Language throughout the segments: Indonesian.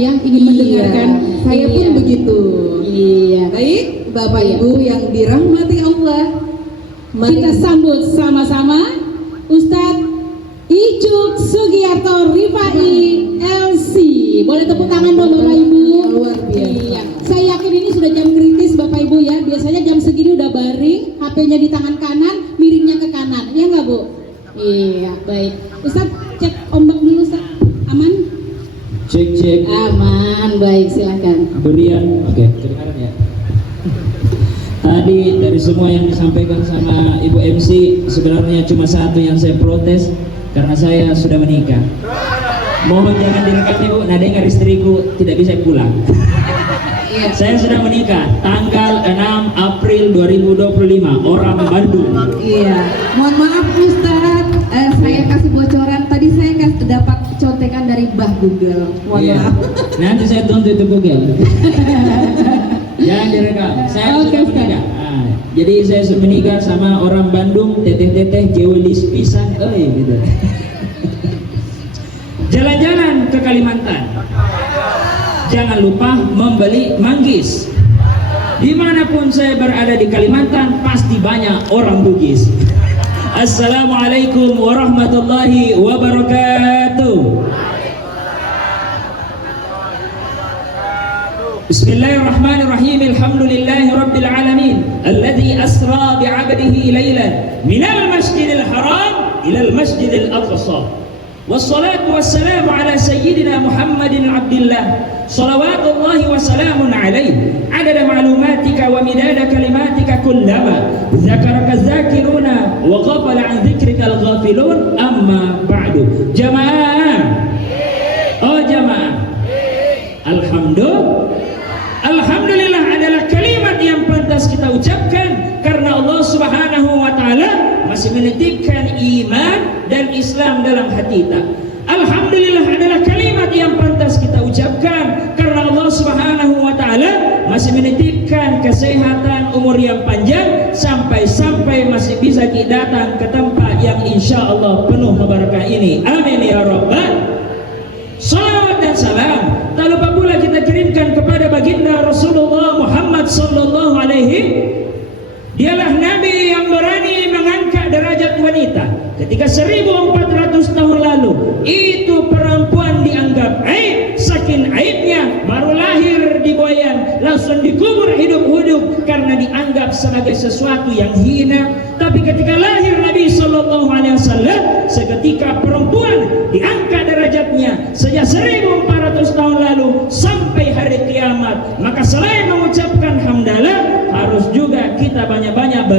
ya, ingin mendengarkan. Saya pun begitu. Iya. Baik, Bapak Ibu yang dirahmati Allah, Kita sambut sama-sama Ustadz Icuk Sugiarto Rifai LC. Boleh tepuk tangan dong Bapak Ibu. Luar biasa. Iya. Saya yakin ini sudah jam kritis Bapak Ibu ya. Biasanya jam segini udah baring, HP-nya di tangan kanan, miringnya ke kanan. Ya nggak Bu? Iya, baik. Ustadz cek ombak dulu Ustadz. Aman? Cek. Aman, baik silakan. Berian, oke, kedengaran ya. Tadi dari semua yang disampaikan sama Ibu MC, sebenarnya cuma satu yang saya protes, karena saya sudah menikah. Mohon jangan direkam Ibu, nah dengar istriku tidak bisa pulang. Iya. Saya sudah menikah tanggal 6 April 2025, orang Bandung. Iya, mohon maaf Ustadz, saya kasih bocoran. Tadi saya dapat contekan dari Mbah Google. Mohon Iya. maaf. Nanti saya tuntut itu Google. Jangan direkam. Saya sudah menikah. Nah, jadi saya sudah menikah sama orang Bandung, teteh-teteh jewelis pisan, gitu. Jalan-jalan ke Kalimantan. Jangan lupa membeli manggis. Dimanapun saya berada di Kalimantan, pasti banyak orang Bugis. Assalamualaikum warahmatullahi wabarakatuh. Bismillahirrahmanirrahim. Alhamdulillahi rabbil alamin. Alladhi asra bi'abdihi laylan minal masjidil haram ilal masjidil aqsa. Wassalatu wassalamu ala sayyidina Muhammadin abdillah. Salawatullahi wa salamun alaihi. Adada ma'lumatika wa midada kalimatika kullama zakaraka zakiruna wa ghafala an dhikrika al-ghafilun. Amma ba'du. Jamaah. Oh jamaah. Alhamdulillah adalah kalimat yang pantas kita ucapkan karena Allah Subhanahu wa taala masih menitipkan iman dan Islam dalam hati kita. Alhamdulillah adalah kalimat yang pantas kita ucapkan karena Allah Subhanahu wa taala masih menitipkan kesehatan, umur yang panjang sampai masih bisa kita datang ke tempat yang insyaallah penuh keberkah ini. Amin ya rabbal. Salawat dan salam tak lupa pula kita kirimkan kepada baginda Rasulullah Muhammad sallallahu alaihi. Dialah Nabi yang berani mengangkat derajat wanita. Ketika 1400 tahun lalu itu perempuan dianggap aib, saking aibnya baru lahir di Boyan langsung dikubur hidup-hidup karena dianggap sebagai sesuatu yang hina. Tapi ketika lahir Nabi sallallahu alaihi wasallam, seketika perempuan diangkat derajatnya sejak 1400 tahun lalu sampai hari kiamat. Maka selain mengucapkan hamdalah, harus juga kita banyak-banyak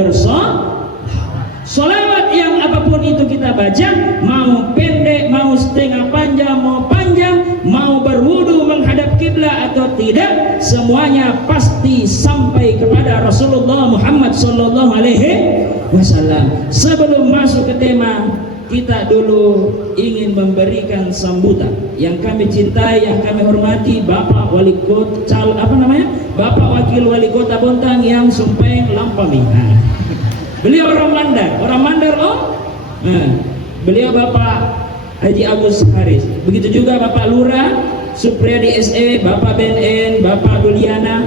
Salawat yang apapun itu kita baca, mau pendek, mau setengah panjang, mau panjang, mau berwudu menghadap kiblat atau tidak, semuanya pasti sampai kepada Rasulullah Muhammad sallallahu alaihi wasallam. Sebelum masuk ke tema, kita dulu ingin memberikan sambutan yang kami cintai, yang kami hormati, Bapak Wali Kota, Bapak Wakil Wali Kota Bontang yang Sumpeng Lampami. Beliau orang Mandar loh. Beliau Bapak Haji Agus Haris. Begitu juga Bapak Lurah Supriyadi SE, Bapak BNN, Bapak Duliana,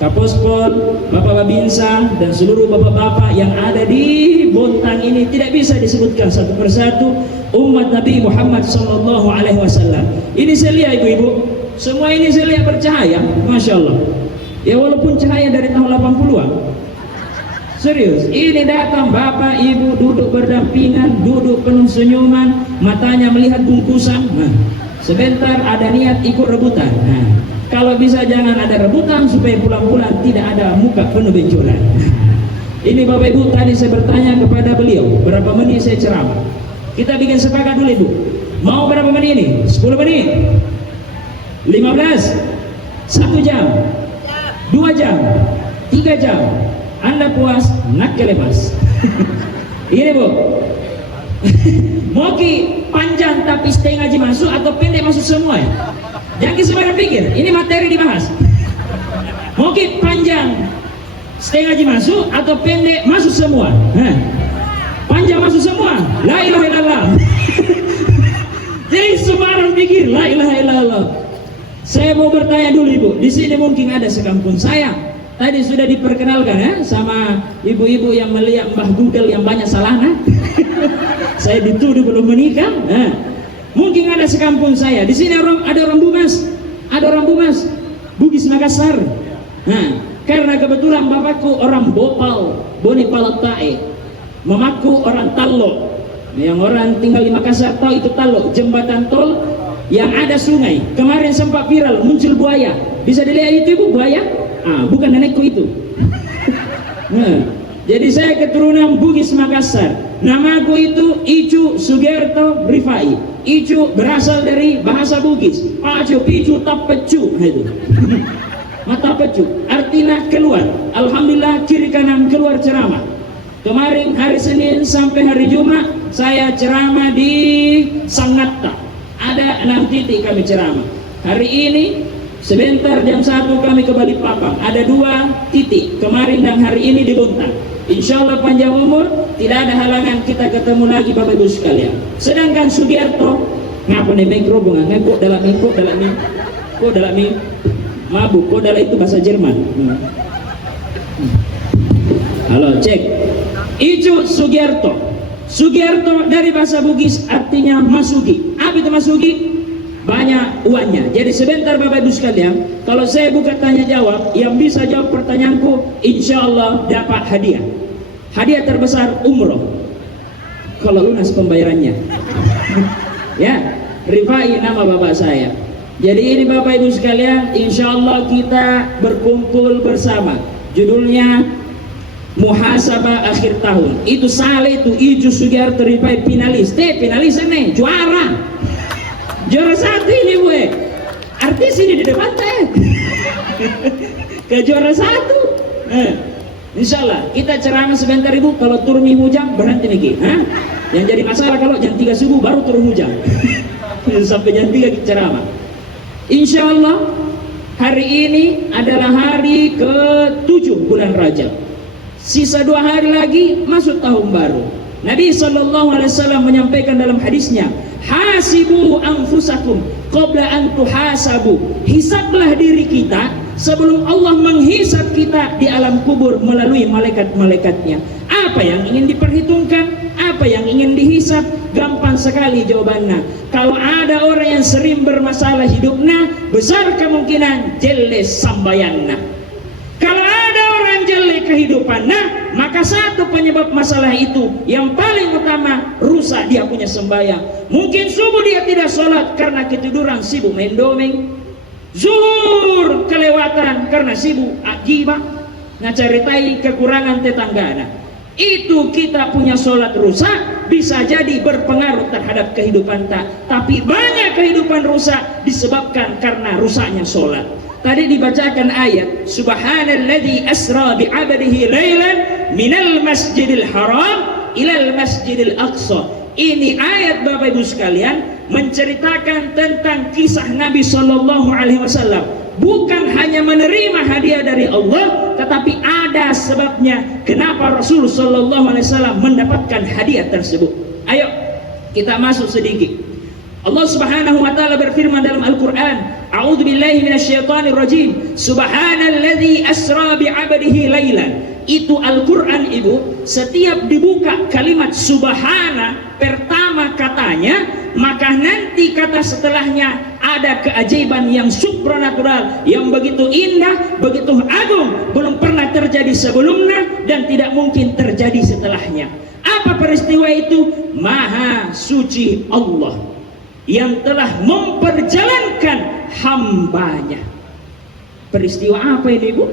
Kapospol, Bapak Babinsa, dan seluruh bapak-bapak yang ada di Bontang ini tidak bisa disebutkan satu persatu. Umat Nabi Muhammad sallallahu alaihi wasallam. Ini saya lihat ibu-ibu, semua ini saya lihat bercahaya, masya Allah. Ya walaupun cahaya dari tahun 80-an. Serius, ini datang bapak ibu duduk berdampingan, duduk penuh senyuman, matanya melihat bungkusan. Sebentar ada niat ikut rebutan. Kalau bisa jangan ada rebutan supaya pulang-pulang tidak ada muka penuh benjolan. Ini bapak ibu, tadi saya bertanya kepada beliau berapa menit saya ceramah. Kita bikin sepakat dulu ibu. Mau berapa menit ini? 10 menit? 15? 1 jam? 2 jam? 3 jam? Anda puas, nak kelepas. Ini bu. Mau panjang tapi setengah aja masuk atau pendek masuk semua ya? Jangan sembarang pikir, ini materi dibahas. Mau panjang setengah aja masuk atau pendek masuk semua? Panjang masuk semua. La ilaha illallah. Jadi sembarang pikir la ilaha illallah. Saya mau bertanya dulu Ibu, di sini mungkin ada sekampung saya. Tadi sudah diperkenalkan ya sama ibu-ibu yang melihat Mbah Google yang banyak salahnya. Saya dituduh belum menikah. Nah, mungkin ada sekampung saya. Di sini ada orang Bumas, Bugis Makassar. Nah, karena kebetulan bapakku orang Bopal, Boni Palatae, mamaku orang Tallo. Yang orang tinggal di Makassar tahu itu Tallo, jembatan tol yang ada sungai. Kemarin sempat viral muncul buaya. Bisa dilihat itu Ibu buaya? Bukan nenekku itu. Nah, jadi saya keturunan Bugis Makassar. Namaku itu Icu Sugiarto Rifai. Icu berasal dari bahasa Bugis. Acu picu tapecu. Nah, itu. Mata pecu. Artinya keluar. Alhamdulillah kiri kanan keluar ceramah. Kemarin hari Senin sampai hari Jumat saya ceramah di Sangatta. Ada 6 titik kami ceramah. Hari ini sebentar jam 1 kami ke Balikpapan. Ada 2 titik kemarin dan hari ini di Bontang. Insya Allah panjang umur, tidak ada halangan kita ketemu lagi Bapak Ibu sekalian. Sedangkan Sugiarto ngapain nih mikrofon ngekok dalam mabuk kok dalam itu bahasa Jerman. Halo cek. Icu Sugiarto. Sugiarto dari bahasa Bugis artinya masugi. Apa itu masugi? Banyak uangnya. Jadi sebentar Bapak Ibu sekalian, kalau saya buka tanya jawab, yang bisa jawab pertanyaanku insya Allah dapat hadiah. Hadiah terbesar umroh kalau lunas pembayarannya. Ya, Rifai nama bapak saya. Jadi ini Bapak Ibu sekalian, insya Allah kita berkumpul bersama. Judulnya muhasabah akhir tahun. Itu salah itu Icu Sugiarto Rifai finalis. Finalis nih juara 1 ini gue. Artis ini di depan ke juara 1. Insya Allah kita ceramah sebentar Ibu. Kalau turun hujan berhenti nih. Yang jadi masalah kalau jam 3 subuh baru turun hujan. Sampai jam 3 kita ceramah. Insya Allah hari ini adalah hari ke-7 bulan Rajab. Sisa 2 hari lagi masuk tahun baru. Nabi SAW menyampaikan dalam hadisnya, hasibu anfusakum qabla an tuhasabu. Hisablah diri kita sebelum Allah menghisab kita di alam kubur melalui malaikat-malaikatnya. Apa yang ingin diperhitungkan, apa yang ingin dihisab, gampang sekali jawabannya. Kalau ada orang yang sering bermasalah hidupnya, besar kemungkinan jelek sambayanna. Kalau ada orang jelek kehidupannya, maka satu penyebab masalah itu yang paling utama, rusak dia punya sembahyang. Mungkin subuh dia tidak sholat karena ketiduran sibuk main domeng, zuhur kelewatan karena sibuk agibah, ngacaritai kekurangan tetanggana. Itu kita punya sholat rusak, bisa jadi berpengaruh terhadap kehidupan tak. Tapi banyak kehidupan rusak disebabkan karena rusaknya sholat. Tadi dibacakan ayat Subhanalladzi asra bi'abdihi lailan minal masjidil haram ilal masjidil aqsa. Ini ayat Bapak Ibu sekalian menceritakan tentang kisah Nabi SAW. Bukan hanya menerima hadiah dari Allah, tetapi ada sebabnya kenapa Rasul SAW mendapatkan hadiah tersebut. Ayo kita masuk sedikit. Allah Subhanahu wa taala berfirman dalam Al-Qur'an, A'udzu billahi minasyaitonir rajim. Subhanalladzi asra bi'abdihi lailan. Itu Al-Qur'an Ibu, setiap dibuka kalimat subhana pertama katanya, maka nanti kata setelahnya ada keajaiban yang supranatural, yang begitu indah, begitu agung, belum pernah terjadi sebelumnya dan tidak mungkin terjadi setelahnya. Apa peristiwa itu? Maha suci Allah yang telah memperjalankan hambanya. Peristiwa apa ini Ibu?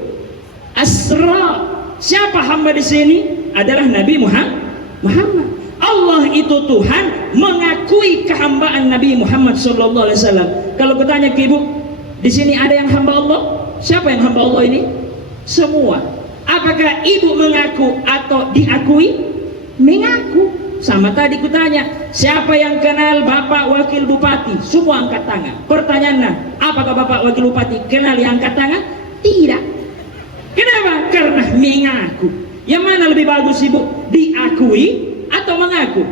Asra. Siapa hamba di sini? Adalah Nabi Muhammad. Allah itu Tuhan mengakui kehambaan Nabi Muhammad SAW. Kalau bertanya ke Ibu, di sini ada yang hamba Allah? Siapa yang hamba Allah ini? Semua. Apakah Ibu mengaku atau diakui? Mengaku. Sama tadi kutanya, siapa yang kenal Bapak Wakil Bupati? Semua angkat tangan. Pertanyaannya, apakah Bapak Wakil Bupati kenal yang angkat tangan? Tidak. Kenapa? Karena mengaku. Yang mana lebih bagus Ibu? Diakui atau mengaku?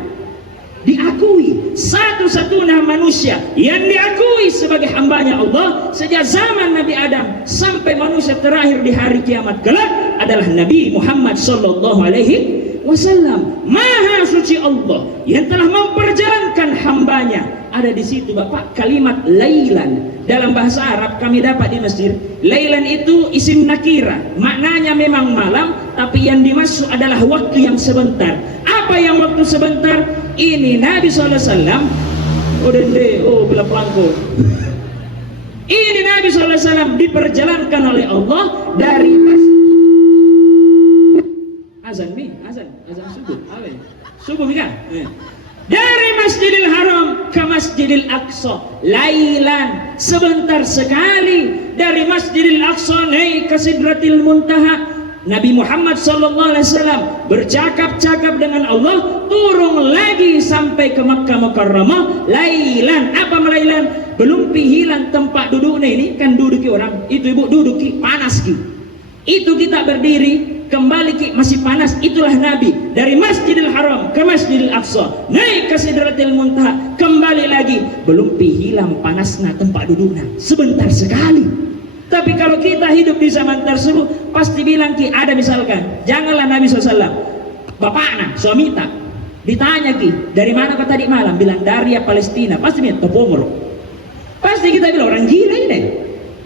diakui satu-satunya manusia yang diakui sebagai hambanya Allah sejak zaman Nabi Adam sampai manusia terakhir di hari kiamat kelak adalah Nabi Muhammad sallallahu alaihi wasallam. Maha suci Allah yang telah memperjalankan hambanya. Ada di situ Bapak kalimat lailan. Dalam bahasa Arab kami dapat di Mesir, lailan itu isim nakira, maknanya memang malam, tapi yang dimaksud adalah waktu yang sebentar. Apa yang waktu sebentar? Ini Nabi SAW, bila pelangko. Ini Nabi SAW diperjalankan oleh Allah dari azan subuh, subuh kan? Dari Masjidil Haram ke Masjidil Aqsa, lailan, sebentar sekali. Dari Masjidil Aqsa naik ke Sidratil Muntaha. Nabi Muhammad SAW bercakap-cakap dengan Allah, turun lagi sampai ke Makkah Mukarramah, lailan. Apa melailan? Belum hilang tempat duduknya ini, kan duduki orang. Itu ibu duduki, panas ki. Itu kita berdiri, kembali ki masih panas. Itulah Nabi dari Masjidil Haram ke Masjidil Aqsa, naik ke Sidratil Muntaha, kembali lagi, belum hilang panasnya tempat duduknya, sebentar sekali. Tapi kalau kita hidup di zaman tersebut, pasti bilang ki ada misalkan, janganlah Nabi SAW, bapaknya suami tak ditanya ki dari mana kau tadi malam, bilang dari Palestina, pasti bilang Topomoro. Pasti kita bilang orang gila ini.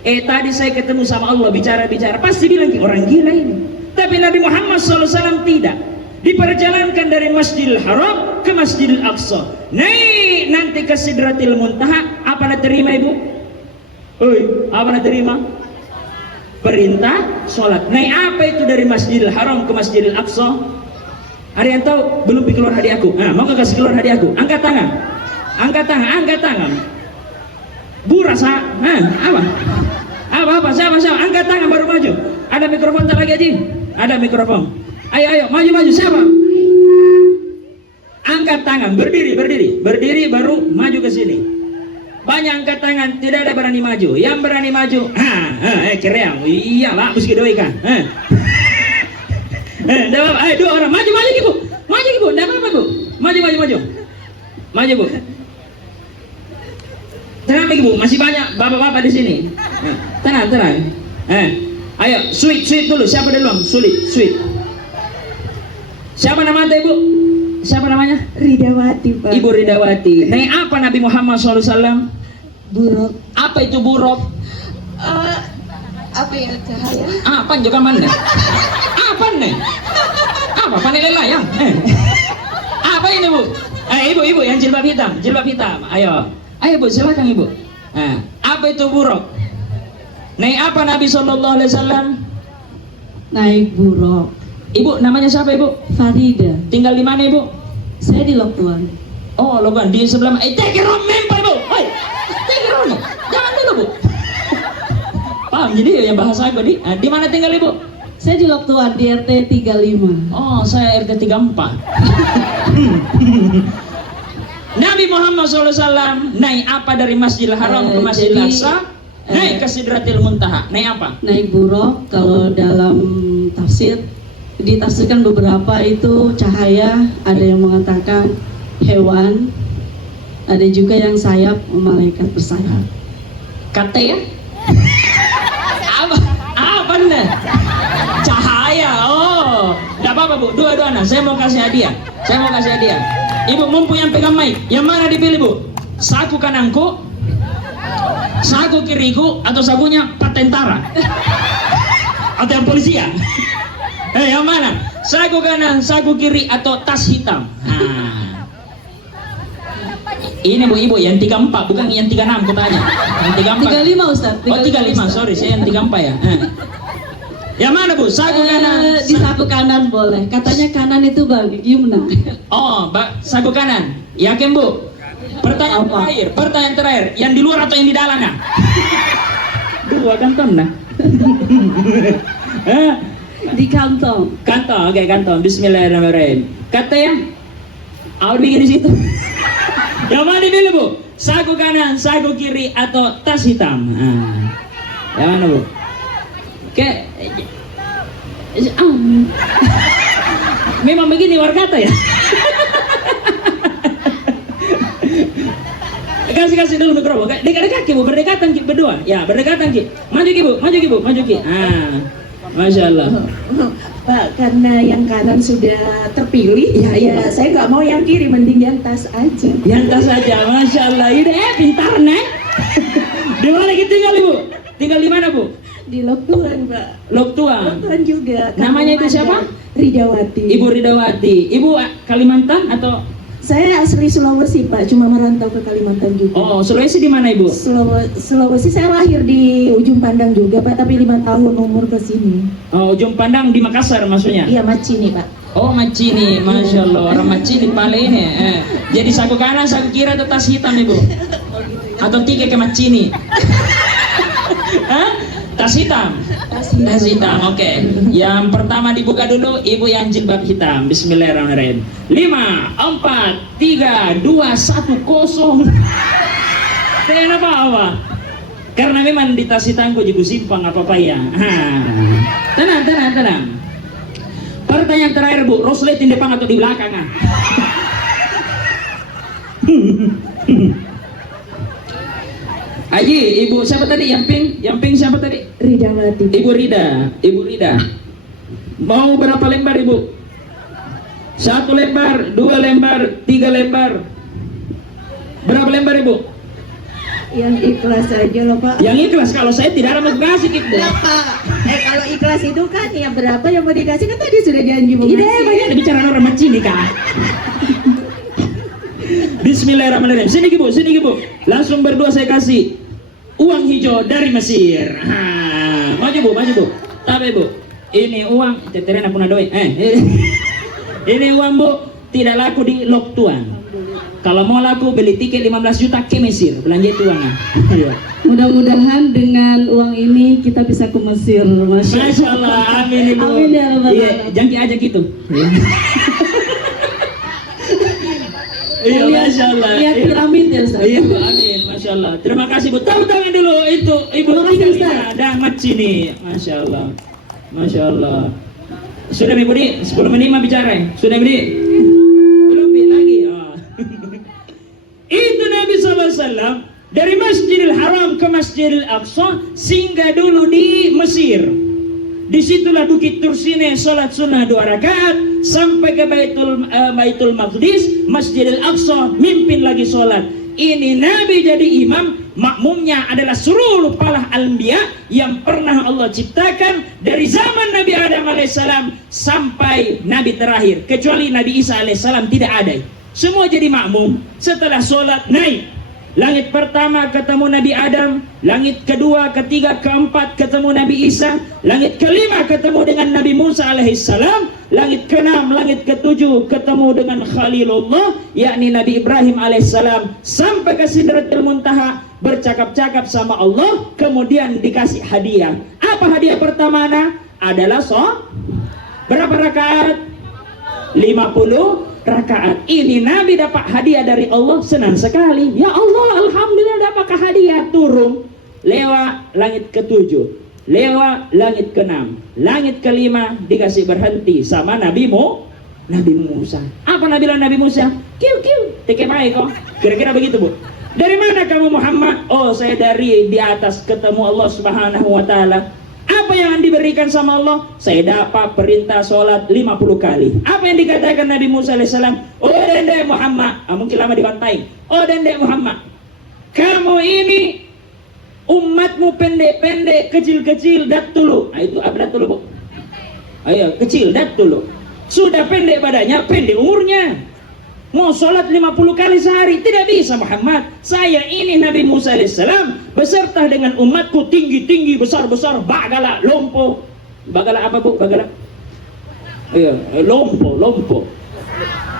Tadi saya ketemu sama Allah bicara-bicara, pasti bilang ki orang gila ini. Tapi Nabi Muhammad SAW tidak. Diperjalankan dari Masjidil Haram ke Masjidil Aqsa, naik nanti ke Sidratil Muntaha. Apa nak terima ibu? Apa nak terima? Perintah sholat. Naik apa itu dari Masjidil Haram ke Masjidil Aqsa? Ada yang tahu? Belum keluar hadiah aku. Mau kasih keluar hadiah aku? Angkat tangan. Angkat tangan. Angkat tangan. Burasa. Apa? Siapa? Angkat tangan baru maju. Ada mikrofon tak lagi Haji? Ada mikrofon. Ayo, maju. Siapa? Angkat tangan, berdiri baru maju ke sini. Banyak angkat tangan, tidak ada berani maju. Yang berani maju, kereang. Iyalah, mesti doikan. Ayo dua orang, maju ibu. Enggak apa-apa bu. Maju bu. Tenang lagi bu, masih banyak bapak-bapak di sini. Tenang. Ayo, sweet dulu. Siapa dulu? Sweet. Siapa namanya ibu? Siapa namanya? Ridawati Pak. Ibu Ridawati. Naik apa Nabi Muhammad SAW? Buruk. Apa itu buruk? Apa ya, cahaya? Apa juga mana? Apa nih? Apa panel layang? Apa ini bu? Ibu yang jilbab hitam. Ayo bu, silakan ibu. Apa itu buruk? Naik apa Nabi SAW? Naik buruk. Ibu namanya siapa ibu? Farida. Tinggal di mana ibu? Saya di Lokuan. Oh Lokuan, di sebelah. Take it home member ibu. Take it home. Jangan dulu bu. Paham jadi yang bahasa aku di mana tinggal ibu? Saya di Lokuan di RT 35. Oh saya RT 34. Nabi Muhammad SAW naik apa dari Masjidil Haram ke Masjidil Aqsa? Naik ke Sidratil Muntaha. Naik apa? Naik buruk. Kalau dalam tafsir ditafsirkan beberapa itu cahaya, ada yang mengatakan hewan, ada juga yang sayap, malaikat bersayap. Kata ya? Apa nih? Cahaya. Oh, tidak apa-apa bu. Dua-duanya. Saya mau kasih hadiah. Ibu mumpung yang pegang mic, yang mana dipilih bu? Saku kananku, saku kiriku, atau sakunya Pak Tentara, atau yang polisi ya? Yang mana? Saku kanan, saku kiri, atau tas hitam? Ini bu ibu yang 34, bukan yang 36 kutanya. Yang 35 Ustaz. 35, sorry, saya yang 34 ya. Yang mana bu? Saku kanan. Di saku kanan boleh. Katanya kanan itu bagi Yumna. Oh, saku kanan. Yakin bu? Pertanyaan terakhir. Yang di luar atau yang di dalam ya? Dua kantong nah. Di kantong. Oke, kantong. Bismillahirrahmanirrahim. Kata ya? Awal bikin di situ. Yang mana dipilih bu? Saku kanan, saku kiri, atau tas hitam? Yang mana bu? Oke. Memang begini warkata ya? Kasih dulu mikrofon. Dekat Ki Bu, berdekatan Ki berdua. Ya, berdekatan Ki. Maju Ki Bu, maju Ki. Masya Allah. Pak, karena yang kanan sudah terpilih, ya saya nggak mau yang kiri, mending yang tas aja. Yang tas saja, Masya Allah. Ini pintar nih. Di mana kita tinggal Ibu? Tinggal di mana Bu? Di Loktuan, Pak. Loktuan. Loktuan juga. Namanya itu Kampung siapa? Mandar, Ridawati. Ibu Ridawati. Ibu Kalimantan atau? Saya asli Sulawesi, Pak, cuma merantau ke Kalimantan juga. Oh, Sulawesi di mana Ibu? Sulawesi saya lahir di Ujung Pandang juga, Pak, tapi 5 tahun umur ke sini. Oh, Ujung Pandang di Makassar maksudnya? Iya, Macini, Pak. Oh, Macini, Masya Allah. Orang Macini pale ini. Jadi saku kanan, saku kiri atau tas hitam Ibu? Atau tiga ke Macini? Hah? Tas hitam? Tas hitam, oke. Yang pertama dibuka dulu, Ibu yang jilbab hitam. Bismillahirrahmanirrahim. 5, 4, 3, 2, 1, kosong. Tidak apa-apa. Karena memang di tas hitamku juga simpang apa-apa ya. Tenang. Pertanyaan terakhir Bu, Rasulullah di depan atau di belakang? Aji, Ibu siapa tadi? Yang pink siapa tadi? Ridawati. Ibu Rida. Mau berapa lembar Ibu? 1 lembar, 2 lembar, 3 lembar. Berapa lembar Ibu? Yang ikhlas aja loh, Pak. Yang ikhlas, kalau saya tidak ada mau kasih Ibu. Ya, Pak. Kalau ikhlas itu kan ya berapa yang mau dikasih, kan tadi sudah janji mau Ide ngasih. banyak bicara orang Macini kan. Bismillahirrahmanirrahim. Sini Ibu. Langsung berdua saya kasih uang hijau dari Mesir. Maju Bu. Tapi Bu, ini uang teteren aku nadoi. Ini uang Bu tidak laku di Loktuan. Kalau mau laku beli tiket 15 juta ke Mesir, belanja itu uangnya. Mudah-mudahan dengan uang ini kita bisa ke Mesir. Masya Allah, amin Ibu. Amin ya Rabbal Iya, Alamin. jangki aja gitu. Iya, Masya Allah. Lihat piramid ya Ustaz. Iya, amin, Masya Allah. Terima kasih Bu. Tepuk tangan dulu itu Ibu Terima kasih, tinggal Ustaz. dan Macini. Masya Allah. Masya Allah. Sudah Ibu di 10 menit mah bicara. Sudah Ibu di? Belum Bi, lagi. Oh. Itu Nabi SAW dari Masjidil Haram ke Masjidil Aqsa singgah dulu di Mesir. Disitulah Bukit Tursine, sholat sunnah 2 rakaat sampai ke Baitul Maqdis, Masjidil Aqsa, mimpin lagi sholat. Ini Nabi jadi imam, makmumnya adalah seluruh para anbiya yang pernah Allah ciptakan dari zaman Nabi Adam alaihissalam sampai Nabi terakhir, kecuali Nabi Isa alaihissalam tidak ada. Semua jadi makmum. Setelah sholat naik langit pertama ketemu Nabi Adam, langit kedua, ketiga, keempat ketemu Nabi Isa, langit kelima ketemu dengan Nabi Musa alaihissalam, langit keenam, langit ketujuh ketemu dengan Khalilullah yakni Nabi Ibrahim alaihissalam, sampai ke Sidratul Muntaha bercakap-cakap sama Allah, kemudian dikasih hadiah. Apa hadiah pertama adalah berapa rakaat? 50 rakaat. Ini Nabi dapat hadiah dari Allah, senang sekali. Ya Allah, alhamdulillah dapat hadiah. Turun lewat langit ketujuh, lewat langit keenam, langit kelima dikasih berhenti sama Nabi Musa. Apa Nabi Musa? Kiu teke baik kok. Kira-kira begitu Bu. Dari mana kamu Muhammad? Oh, saya dari di atas ketemu Allah Subhanahu wa taala. Apa yang diberikan sama Allah? Saya dapat perintah sholat 50 kali. Apa yang dikatakan Nabi Musa alaihissalam? Oh dendek Muhammad, mungkin lama dibantai. Oh dendek Muhammad, kamu ini umatmu pendek-pendek, kecil-kecil, dat dulu. Itu apa dat dulu Bu? Ayo, kecil, dat dulu. Sudah pendek badannya, pendek umurnya. Mau sholat 50 kali sehari, tidak bisa Muhammad. Saya ini Nabi Musa alaihissalam beserta dengan umatku tinggi-tinggi, besar-besar, bagala, lompo. Bagala apa Bu? Bagala? Iya, lompo.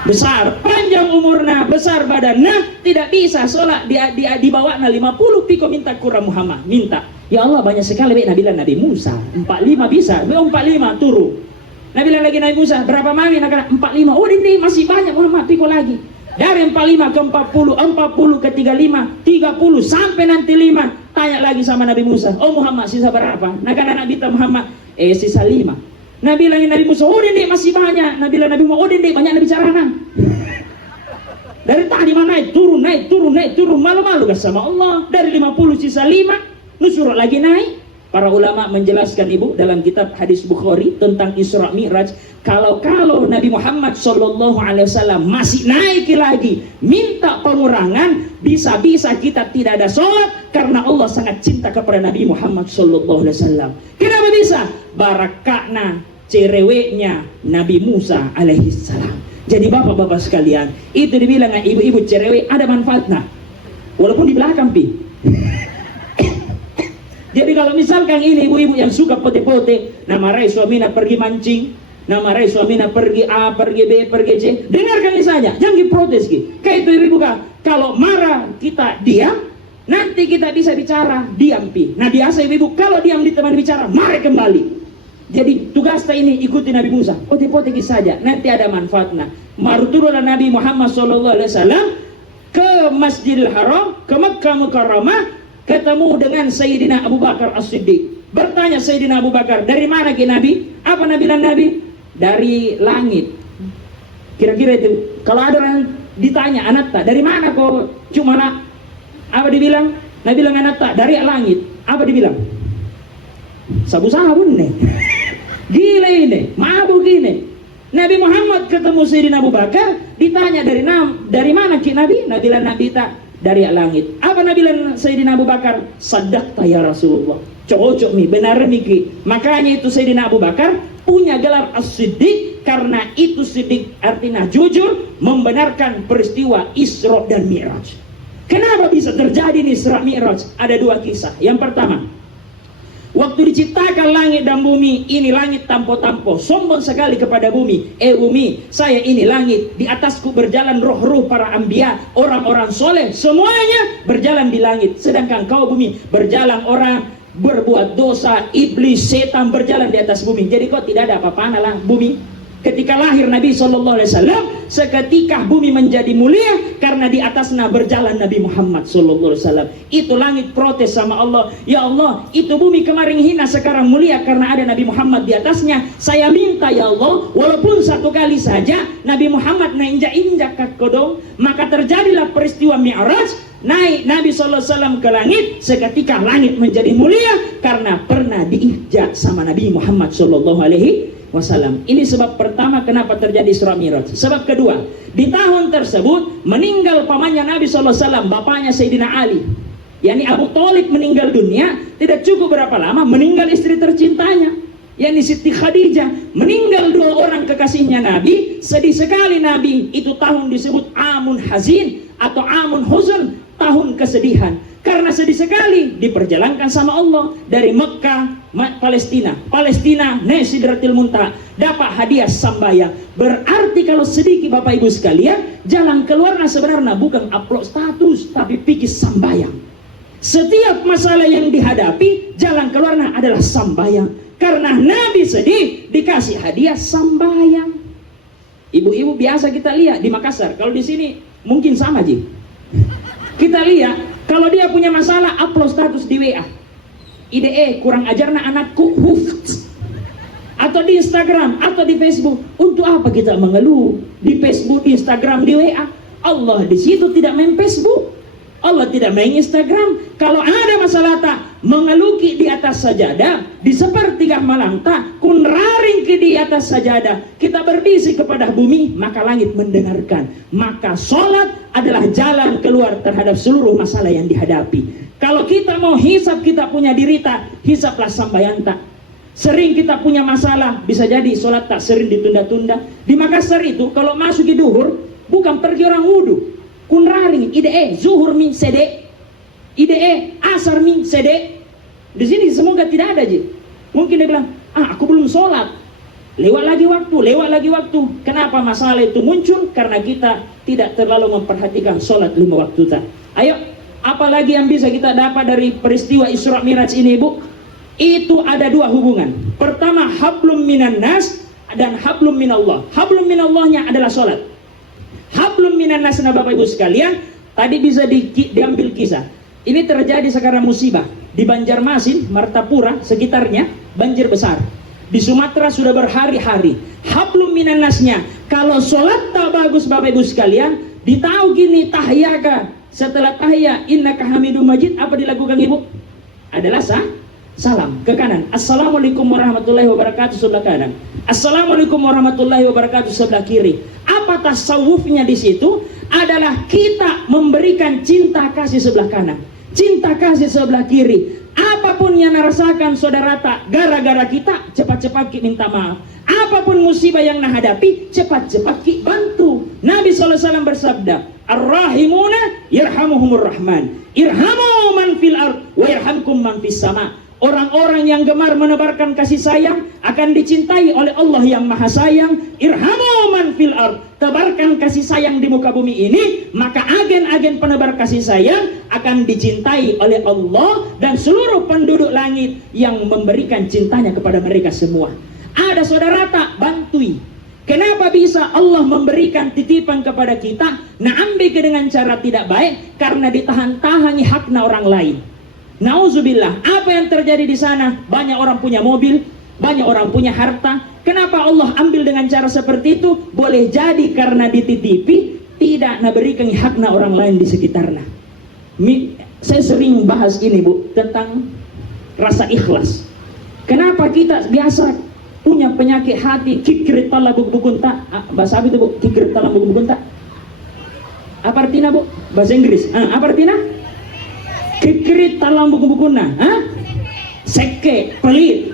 Besar, panjang umurnya, besar badannya, tidak bisa sholat di bawah 50 piko minta kurang Muhammad, minta. Ya Allah banyak sekali Nabi Musa, 45 bisa, 45 turun. Nabi lagi Nabi Musa, berapa mami? Nak 45. Oh ini masih banyak Muhammad, piko lagi. Dari 45 ke 40, 40 ke 35, 30 sampai nanti 5. Tanya lagi sama Nabi Musa, oh Muhammad sisa berapa? Nak anak Bita Muhammad, sisa 5. Nabi lagi Nabi Musa, oh ini masih banyak. Nabi Muhammad, oh ini banyak Nabi carana. Dari tadi mana naik turun, malu-malu gak sama Allah. Dari 50 sisa 5, suruh lagi naik. Para ulama menjelaskan ibu dalam kitab hadis Bukhari tentang Isra Mi'raj, kalau Nabi Muhammad SAW masih naik lagi minta pengurangan, bisa-bisa kita tidak ada sholat karena Allah sangat cinta kepada Nabi Muhammad SAW. Kenapa bisa? Barakakna cereweknya Nabi Musa alaihissalam. Jadi bapak-bapak sekalian, itu dibilang ibu-ibu cerewek ada manfaatnya, walaupun di belakang pi. Jadi kalau misalkan ini ibu-ibu yang suka pote-pote, nama rai suamina pergi mancing, nama rai suamina pergi A, pergi B, pergi C, dengarkan ini saja, jangan diprotes ki. Kayak itu ibu kan, kalau marah kita diam, nanti kita bisa bicara diam pi. Nah biasa ibu kalau diam di teman bicara, marah kembali. Jadi tugasnya ini ikuti Nabi Musa, pote-pote saja, nanti ada manfaatnya. Maruturlah Nabi Muhammad SAW ke Masjidil Haram, ke Makkah Mukarramah, ketemu dengan Sayyidina Abu Bakar As-Siddiq. Bertanya Sayyidina Abu Bakar, dari mana ke Nabi? Apa Nabi bilang Nabi? Dari langit. Kira-kira itu. Kalau ada orang ditanya, anak tak, dari mana kau cuma nak? Apa dibilang? Nabi bilang anak tak, dari langit. Apa dibilang? Sabu-sabu nih. Gila ini, mabuk ini. Nabi Muhammad ketemu Sayyidina Abu Bakar, ditanya dari mana ki Nabi? Nabi bilang Nabi tak, dari langit. Apa Nabi bilang Sayyidina Abu Bakar? Sadaqta ya Rasulullah. Cocok mi, benar miki. Makanya itu Sayyidina Abu Bakar punya gelar As-Siddiq, karena itu Siddiq artinya jujur, membenarkan peristiwa Isra dan Mi'raj. Kenapa bisa terjadi nih Isra Mi'raj? Ada 2 kisah. Yang pertama, waktu diciptakan langit dan bumi, ini langit tampo-tampo, sombong sekali kepada bumi. Bumi, saya ini langit, di atasku berjalan roh-roh para anbiya, orang-orang soleh, semuanya berjalan di langit. Sedangkan kau bumi, berjalan orang berbuat dosa, iblis, setan berjalan di atas bumi. Jadi kok tidak ada apa-apa lah bumi. Ketika lahir Nabi SAW, seketika bumi menjadi mulia karena di atasnya berjalan Nabi Muhammad SAW. Itu langit protes sama Allah, ya Allah, itu bumi kemarin hina sekarang mulia karena ada Nabi Muhammad di atasnya. Saya minta ya Allah, walaupun 1 kali saja Nabi Muhammad nainjak-injak ke kodong, maka terjadilah peristiwa Mi'raj. Naik Nabi SAW ke langit, seketika langit menjadi mulia karena pernah diinjak sama Nabi Muhammad SAW. Ini sebab pertama kenapa terjadi Isra Mi'raj. Sebab kedua, di tahun tersebut meninggal pamannya Nabi SAW, bapaknya Sayyidina Ali, yakni Abu Thalib meninggal dunia. Tidak cukup berapa lama meninggal istri tercintanya, yakni Siti Khadijah. Meninggal 2 orang kekasihnya Nabi. Sedih sekali Nabi. Itu tahun disebut Amun Hazin atau Amun Huzn, tahun kesedihan. Karena sedih sekali diperjalankan sama Allah dari Mekah, Palestina, naik Sidratil Muntaha, dapat hadiah sambayang. Berarti kalau sedikit Bapak Ibu sekalian, jalan keluarnya sebenarnya bukan upload status, tapi pikir sambayang. Setiap masalah yang dihadapi, jalan keluarnya adalah sambayang. Karena Nabi sedih, dikasih hadiah sambayang. Ibu-ibu biasa kita lihat di Makassar, kalau di sini mungkin sama Ji. Kita lihat, kalau dia punya masalah, upload status di WA. IDE, kurang ajarna anakku, atau di Instagram, atau di Facebook. Untuk apa kita mengeluh di Facebook, di Instagram, di WA? Allah di situ tidak main Facebook, Allah tidak main Instagram. Kalau ada masalah tak, mengeluki di atas sajadah, di sepertiga malam tak, kun raring di atas sajadah, kita berbisik kepada bumi, maka langit mendengarkan. Maka sholat adalah jalan keluar terhadap seluruh masalah yang dihadapi. Kalau kita mau hisap, kita punya diri tak, hisaplah sambayang tak. Sering kita punya masalah, bisa jadi sholat tak sering ditunda-tunda. Di Makassar itu kalau masuk di duhur, bukan pergi orang wudhu, kun raring IDE zuhur min sede, IDE asar min sede. Di sini semoga tidak ada Ji. Mungkin dia bilang, aku belum sholat, lewat lagi waktu. Kenapa masalah itu muncul? Karena kita tidak terlalu memperhatikan sholat 5 waktu tak. Ayo, apalagi yang bisa kita dapat dari peristiwa Isra Mi'raj ini Ibu? Itu ada 2 hubungan. Pertama, hablum minan nas dan hablum minallah. Hablum minallahnya adalah sholat. Hablum minan nas, Bapak Ibu sekalian, tadi bisa diambil kisah. Ini terjadi sekarang musibah di Banjarmasin, Martapura, sekitarnya banjir besar. Di Sumatera sudah berhari-hari. Hablum minan nasnya, kalau sholat tak bagus Bapak Ibu sekalian, Ditahu gini tahiyaka, setelah tahiyah innaka hamidum majid, apa dilakukan ibu? Adalah salam ke kanan. Assalamualaikum warahmatullahi wabarakatuh sebelah kanan. Assalamualaikum warahmatullahi wabarakatuh sebelah kiri. Apa tasawufnya di situ? Adalah kita memberikan cinta kasih sebelah kanan, cinta kasih sebelah kiri. Apapun yang rasakan saudara tak, gara-gara kita cepat-cepat kita minta maaf. Apapun musibah yang hadapi, cepat-cepat kita bantu. Nabi SAW bersabda, Ar-Rahimuna yarhamuhumur Rahman, irhamu man fil ard wa yarhamkum man fis sama. Orang-orang yang gemar menebarkan kasih sayang akan dicintai oleh Allah yang Maha Sayang. Irhamu man fil ard, tebarkan kasih sayang di muka bumi ini, maka agen-agen penebar kasih sayang akan dicintai oleh Allah dan seluruh penduduk langit yang memberikan cintanya kepada mereka semua. Ada saudara tak, bantui. Kenapa bisa Allah memberikan titipan kepada kita? Nah, ambil dengan cara tidak baik karena ditahan-tahani hakna orang lain. Nauzubillah, apa yang terjadi di sana? Banyak orang punya mobil, banyak orang punya harta. Kenapa Allah ambil dengan cara seperti itu? Boleh jadi karena dititipi, tidak berikan hakna orang lain di sekitarnya. Saya sering bahas ini Bu, tentang rasa ikhlas. Kenapa kita biasa punya penyakit hati, kikir tala bukunta? Bahasa apa itu Bu? Kikir tala bukunta? Apa artinya Bu? Bahasa Inggris. Apa artinya? Kikir talam buku-bukuna, seke, pelit.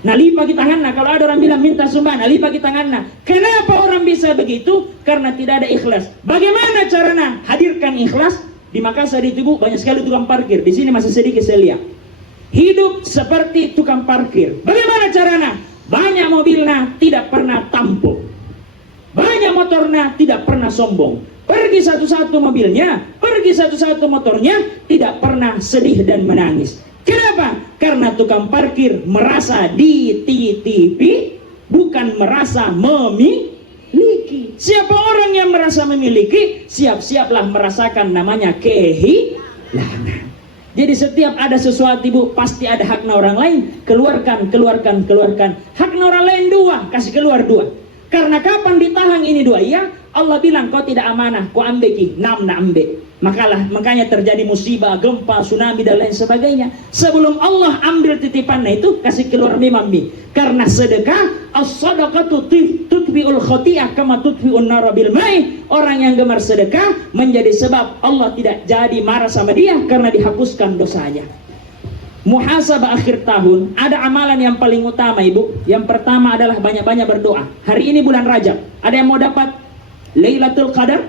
Nah, lipat di tangannya. Kalau ada orang bilang minta sumbangan, nah, lipat di tangannya. Kenapa orang bisa begitu? Karena tidak ada ikhlas. Bagaimana caranya? Hadirkan ikhlas. Di Makassar itu Bu, banyak sekali tukang parkir. Di sini masih sedikit saya lihat. Hidup seperti tukang parkir. Bagaimana caranya? Banyak mobilnya tidak pernah tampuk, banyak motornya tidak pernah sombong. Pergi satu-satu mobilnya, pergi satu-satu motornya, tidak pernah sedih dan menangis. Kenapa? Karena tukang parkir merasa dititipi, bukan merasa memiliki. Siapa orang yang merasa memiliki, siap-siaplah merasakan namanya kehilangan. Jadi setiap ada sesuatu Bu, pasti ada hakna orang lain. Keluarkan. Hakna orang lain 2, kasih keluar 2. Karena kapan ditahan ini 2? Ya, Allah bilang kau tidak amanah, kau ambil ki, nak ambil. Makanya terjadi musibah, gempa, tsunami dan lain sebagainya. Sebelum Allah ambil titipannya itu, kasih keluar mimambi. Karena sedekah, as-sadaqatu tutfi'ul khati'ah kama tutfi'un nara bil mai. Orang yang gemar sedekah menjadi sebab Allah tidak jadi marah sama dia karena dihapuskan dosanya. Muhasabah akhir tahun, ada amalan yang paling utama Ibu. Yang pertama adalah banyak-banyak berdoa. Hari ini bulan Rajab. Ada yang mau dapat Lailatul Qadar?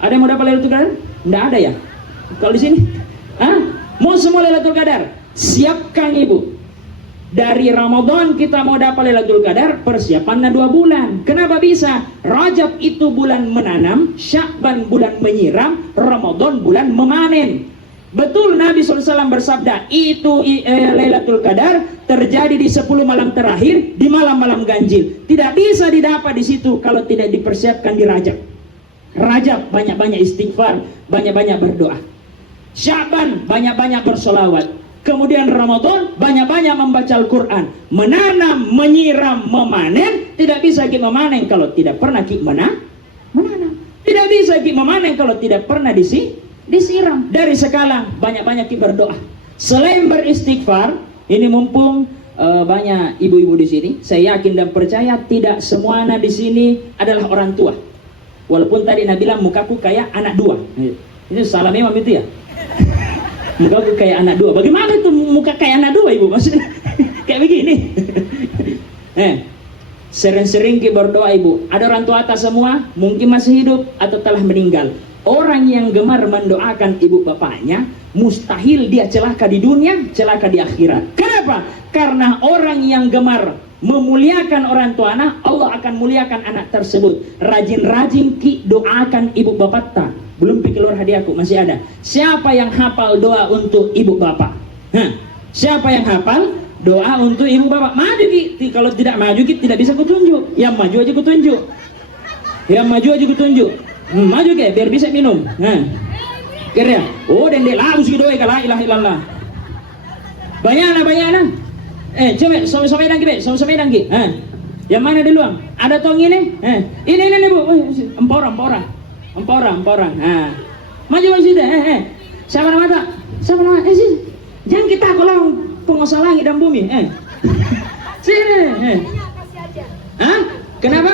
Ada yang mau dapat Lailatul Qadar? Tidak ada ya? Kalau di sini? Mau semua Lailatul Qadar? Siapkan Ibu. Dari Ramadan kita mau dapat Lailatul Qadar, persiapannya 2 bulan. Kenapa bisa? Rajab itu bulan menanam, Sya'ban bulan menyiram, Ramadan bulan memanen. Betul Nabi SAW bersabda, itu Lailatul Qadar terjadi di 10 malam terakhir, di malam-malam ganjil. Tidak bisa didapat di situ kalau tidak dipersiapkan di Rajab. Rajab banyak-banyak istighfar, banyak-banyak berdoa. Sya'ban banyak-banyak bersolawat. Kemudian Ramadan banyak-banyak membaca Al-Quran. Menanam, menyiram, memanen. Tidak bisa kita memanen kalau tidak pernah kita menanam. Tidak bisa kita memanen kalau tidak pernah disiram. Dari sekarang banyak-banyak kita berdoa. Selain beristighfar, ini mumpung banyak ibu-ibu di sini, saya yakin dan percaya tidak semuanya di sini adalah orang tua. Walaupun tadi Nabi bilang mukaku kayak anak 2. Itu salah memang itu ya. Mukaku kayak anak 2. Bagaimana itu muka kayak anak 2 Ibu? Maksudnya kayak begini. Sering-sering kita berdoa Ibu. Ada orang tua atas semua, mungkin masih hidup atau telah meninggal. Orang yang gemar mendoakan ibu bapaknya, mustahil dia celaka di dunia, celaka di akhirat. Kenapa? Karena orang yang gemar memuliakan orang tuanya, Allah akan muliakan anak tersebut. Rajin-rajin ki doakan ibu bapak tak. Belum pikir keluar hadiahku, masih ada. Siapa yang hafal doa untuk ibu bapak? Siapa yang hafal doa untuk ibu bapak? Maju ki. Kalau tidak maju ki tidak bisa kutunjuk. Yang maju aja kutunjuk. Maju ke biar bisa minum. Kira. Oh, dan dia lalu sih doa kalau ilah ilallah. Banyak. Coba sama-sama dangki. Yang mana duluan? Ada tong ini? Ini Bu. Empora. Empat orang. Nah, maju situ. Siapa nama tak? Siapa nama? Sini. Jangan kita kalau penguasa langit dan bumi. Sini. Hah? Kenapa?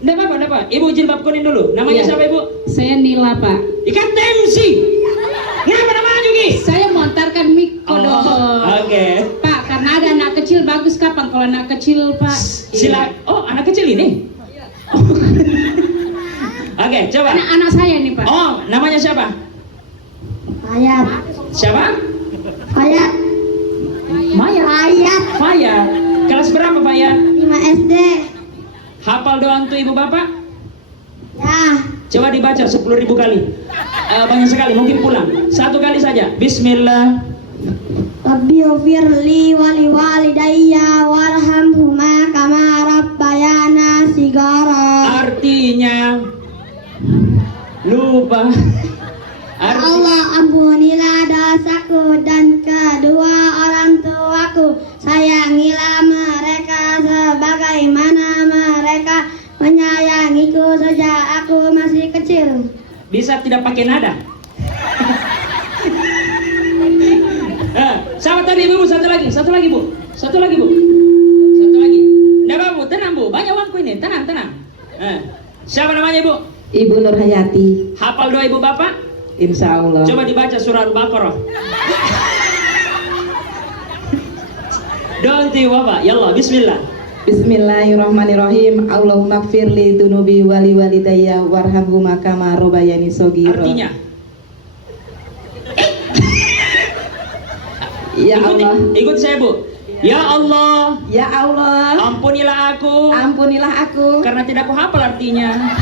Nggak apa-apa. Ibu jilbab kuning dulu. Namanya siapa ibu? Saya Nila, Pak. Ikan temsi. Ngapa nama Jugi? Saya mau antarkan mik kodok. Oke. Pak, karena ada anak kecil bagus kapan kalau anak kecil, Pak? Sila. Oh, anak kecil ini. Oke, coba. Anak saya nih, Pak. Oh, namanya siapa? Ayat, Siapa? ayat, Maya. ayat Faya. Kelas berapa Faya? 5 SD. Hafal doa untuk ibu bapak? Ya, Coba dibaca 10.000 kali. Banyak sekali, mungkin pulang. Satu kali saja. Bismillah. Rabbi ufirli wali walidayya warhamhuma kama rabbayana sigara. Artinya lupa. Allah ampunilah dosaku dan kedua orang tuaku. Sayangilah mereka sebagaimana mereka menyayangiku sejak aku masih kecil. Bisa tidak pakai nada. Sama tadi ibu, satu lagi bu. Satu lagi. Nggak apa bu, tenang bu. Banyak uangku ini, tenang. Siapa namanya ibu? Ibu Nur Hayati, Hafal doa ibu bapak? insya Allah. Coba dibaca surah Al-Baqarah. Doa untuk ibu bapak. Yallah, bismillah. Bismillahirrahmanirrahim. Allahumma gfirli dunubi wali walidayya warhamhuma kama rabbayani shaghira. Artinya? Ya Allah, Ikut saya bu. Ya Allah, ya Allah, ampunilah aku ampunilah aku karena tidak ku hafal artinya.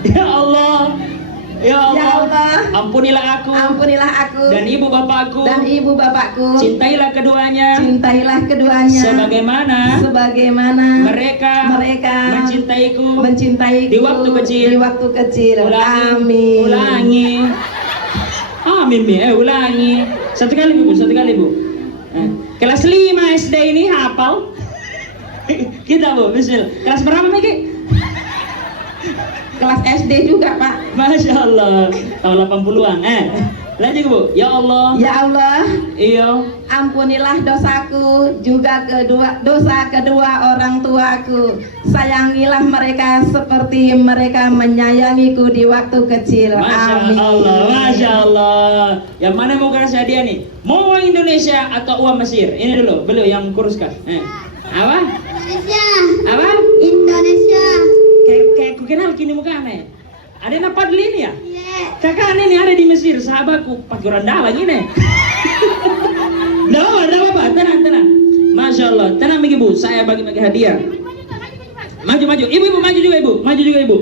Ya Allah, ya ya Allah, Allah, ampunilah aku ampunilah aku dan ibu bapakku. dan ibu bapakku. Cintailah keduanya Cintailah keduanya sebagaimana mereka mencintaiku mencintaiku di waktu kecil. Ulangi. Amin ya, ulangi. Satu kali bu. Kelas 5 SD ini hafal. Kita bu, bismillah. Kelas berapa Miki? Kelas SD juga Pak. Masya Allah. Tahun 80-an. Lanjut bu. Ya Allah. Ya Allah, Iya. ampunilah dosaku juga dosa kedua orang tuaku. Sayangilah mereka seperti mereka menyayangiku di waktu kecil. Masya Amin. Allah, Masya Allah. Yang mana mau kasih hadiah nih? Mau uang Indonesia atau uang Mesir? Ini dulu, beliau yang kuruskan. Apa? Indonesia, Apa? Indonesia. Kayak ku kenal kini mukanya. Ada yang Padli ini ya? Iya. Kakak ini ada di Mesir, sahabatku pakai orang dalam ini. Nggak apa, tenang. Masya Allah, tenang ibu, saya bagi-bagi hadiah. Maju, ibu maju juga ibu.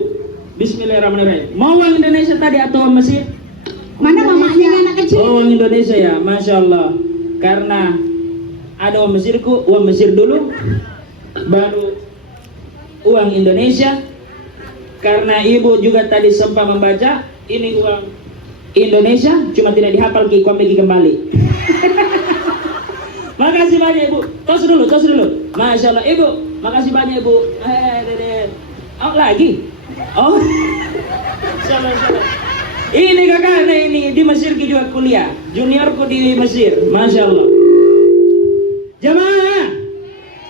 Bismillahirrahmanirrahim. Mau uang Indonesia tadi atau uang Mesir? Mana mamanya anak kecil? Oh, uang Indonesia ya, Masya Allah. Karena ada uang Mesirku, uang Mesir dulu, baru uang Indonesia. Karena ibu juga tadi sempat membaca, ini uang Indonesia, cuma tidak dihafal ku bagi kembali. Makasih banyak ibu. Tos dulu. Masya Allah ibu, makasih banyak ibu. Oh lagi. Oh. Salah. Ini kakaknya ini di Mesir juga kuliah. Juniorku di Mesir. Masya Allah. Jamaah,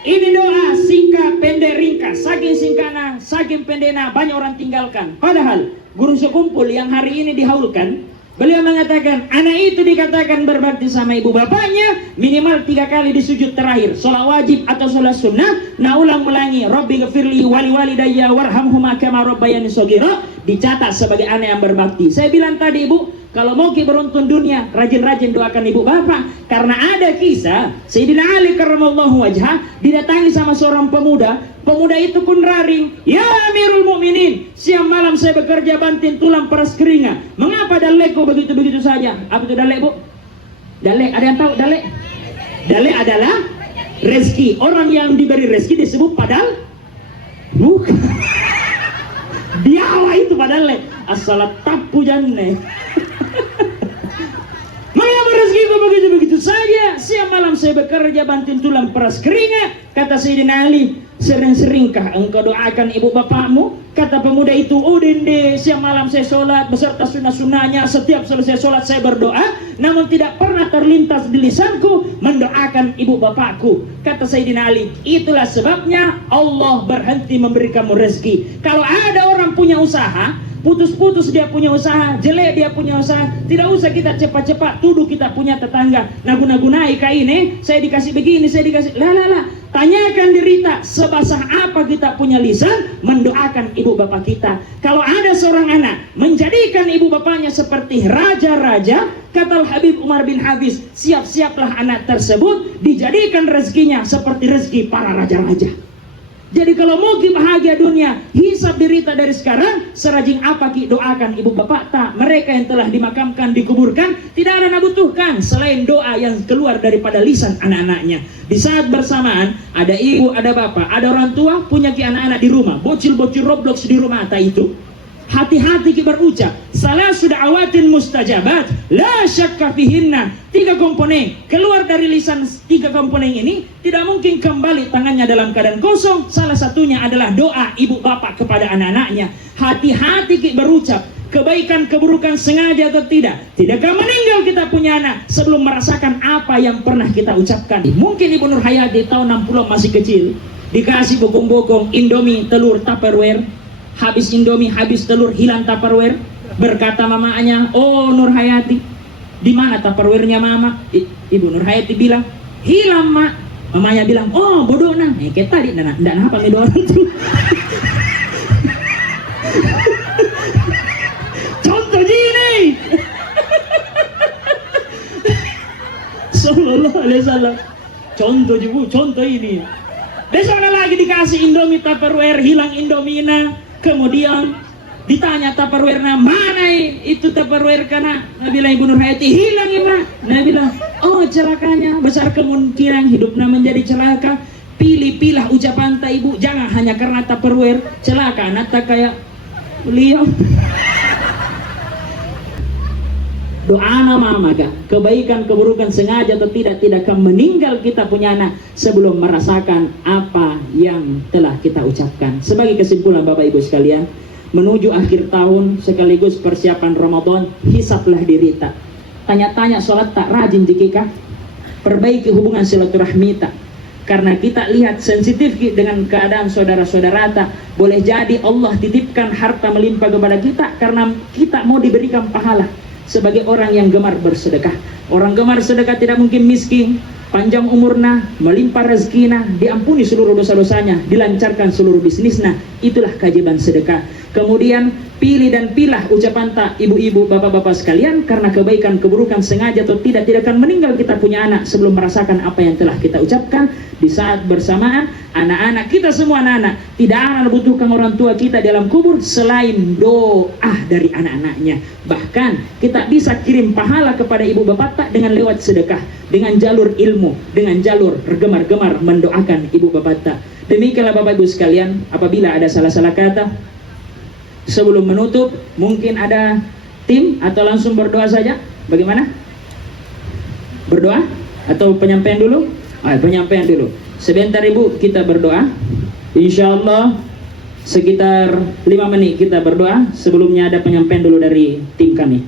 ini doa singkat, pendek, ringkas. Saking singkatnya, saking pendeknya, banyak orang tinggalkan. Padahal guru sekumpul yang hari ini dihaulkan, beliau mengatakan anak itu dikatakan berbakti sama ibu bapaknya minimal 3 kali di sujud terakhir, sholat wajib atau sholat sunnah. Nah ulangi Rabbi ghafirli wali walidayya warhamhuma kama rabbayani shaghira, dicatat sebagai anak yang berbakti. Saya bilang tadi ibu, kalau mau beruntun dunia, rajin-rajin doakan ibu bapak. Karena ada kisah Sayyidina Ali karramallahu wajhah didatangi sama seorang pemuda. Pemuda itu pun raring, ya Amirul Mukminin, siang malam saya bekerja banting tulang peras keringat. Mengapa dalekku begitu saja? Apa itu dalek bu? Dalek, ada yang tahu dalek? Dalek adalah rezeki. Orang yang diberi rezeki disebut padal. Bukan. Diawa itu padal. Asal tapu janne. Mengapa rezeki itu begitu saja? Siang malam saya bekerja banting tulang peras keringat. Kata Sayyidina Ali, Sering-seringkah engkau doakan ibu bapakmu? Kata pemuda itu, oh dende, siang malam saya sholat beserta sunnah-sunnahnya. Setiap selesai sholat saya berdoa, namun tidak pernah terlintas di lisanku mendoakan ibu bapakku. Kata Sayyidina Ali, itulah sebabnya Allah berhenti memberi kamu rezeki. Kalau ada orang punya usaha, putus-putus dia punya usaha, jelek dia punya usaha, tidak usah kita cepat-cepat tuduh kita punya tetangga. Nah guna-gunai kah ini, saya dikasih begini, saya dikasih, lah. Tanyakan diri kita, sebasah apa kita punya lisan mendoakan ibu bapak kita. Kalau ada seorang anak menjadikan ibu bapaknya seperti raja-raja, kata Habib Umar bin Hafiz, siap-siaplah anak tersebut dijadikan rezekinya seperti rezeki para raja-raja. Jadi kalau mau bahagia dunia, hisab derita dari sekarang, serajin apa ki doakan ibu bapak tak, mereka yang telah dimakamkan, dikuburkan, tidak ada yang butuhkan selain doa yang keluar daripada lisan anak-anaknya. Di saat bersamaan, ada ibu, ada bapak, ada orang tua, punya ki anak-anak di rumah, bocil-bocil Roblox di rumah tak itu. Hati-hati kita berucap, salah sudah awatin mustajabat, la syakka fihinna. 3 komponen keluar dari lisan, 3 komponen ini tidak mungkin kembali tangannya dalam keadaan kosong. Salah satunya adalah doa ibu bapak kepada anak-anaknya. Hati-hati kita berucap, kebaikan keburukan sengaja atau tidak. Tidakkah meninggal kita punya anak sebelum merasakan apa yang pernah kita ucapkan? Mungkin Ibu Nur Hayati tahun 60 masih kecil, dikasih bokong-bokong Indomie telur Tupperware. Habis Indomie, habis telur, hilang Tupperware. Berkata mamanya, oh Nur Hayati, di mana Tupperware-nya mama? Ibu Nur Hayati bilang, hilang mak. Mamanya bilang, oh bodoh nah. Kayak tadi, ndak apa nih orang tuh. Contoh gini. Sallallahu alaihi wasallam. Contoh ibu, contoh ini. Besok lagi dikasih Indomie Tupperware, hilang Indomie-nya. Kemudian ditanya Tupperware-nya, mana itu Tupperware karena Nabila Ibu Nur Hayati hilang ya mak. Nabila, oh celakanya besar kemungkinan hidupnya menjadi celaka. Pilih-pilah ucapan tak ibu, jangan hanya karena Tupperware celaka anak tak kayak beliau. Doa nama maka kebaikan keburukan sengaja atau tidak akan meninggal kita punya anak sebelum merasakan apa yang telah kita ucapkan. Sebagai kesimpulan Bapak Ibu sekalian, menuju akhir tahun sekaligus persiapan Ramadan, hisablah diri tak. Tanya-tanya sholat tak rajin jikikah? Perbaiki hubungan silaturahmi tak. Karena kita lihat sensitif dengan keadaan saudara-saudara tak. Boleh jadi Allah titipkan harta melimpah kepada kita karena kita mau diberikan pahala. Sebagai orang yang gemar bersedekah, orang gemar sedekah tidak mungkin miskin, panjang umurna, melimpah rezekina, diampuni seluruh dosa-dosanya, dilancarkan seluruh bisnisnya. Itulah keajaiban sedekah. Kemudian pilih dan pilah ucapan tak ibu-ibu, bapak-bapak sekalian, karena kebaikan keburukan sengaja atau tidak akan meninggal kita punya anak sebelum merasakan apa yang telah kita ucapkan. Di saat bersamaan, anak-anak kita semua anak-anak tidak akan membutuhkan orang tua kita dalam kubur selain doa dari anak-anaknya. Bahkan kita bisa kirim pahala kepada ibu bapak tak dengan lewat sedekah, dengan jalur ilmu, dengan jalur gemar-gemar mendoakan ibu bapak tak. Demikianlah Bapak Ibu sekalian, apabila ada salah-salah kata sebelum menutup, mungkin ada tim atau langsung berdoa saja. Bagaimana? Berdoa atau penyampaian dulu? Penyampaian dulu. Sebentar Ibu kita berdoa. Insya Allah sekitar 5 menit kita berdoa. Sebelumnya ada penyampaian dulu dari tim kami.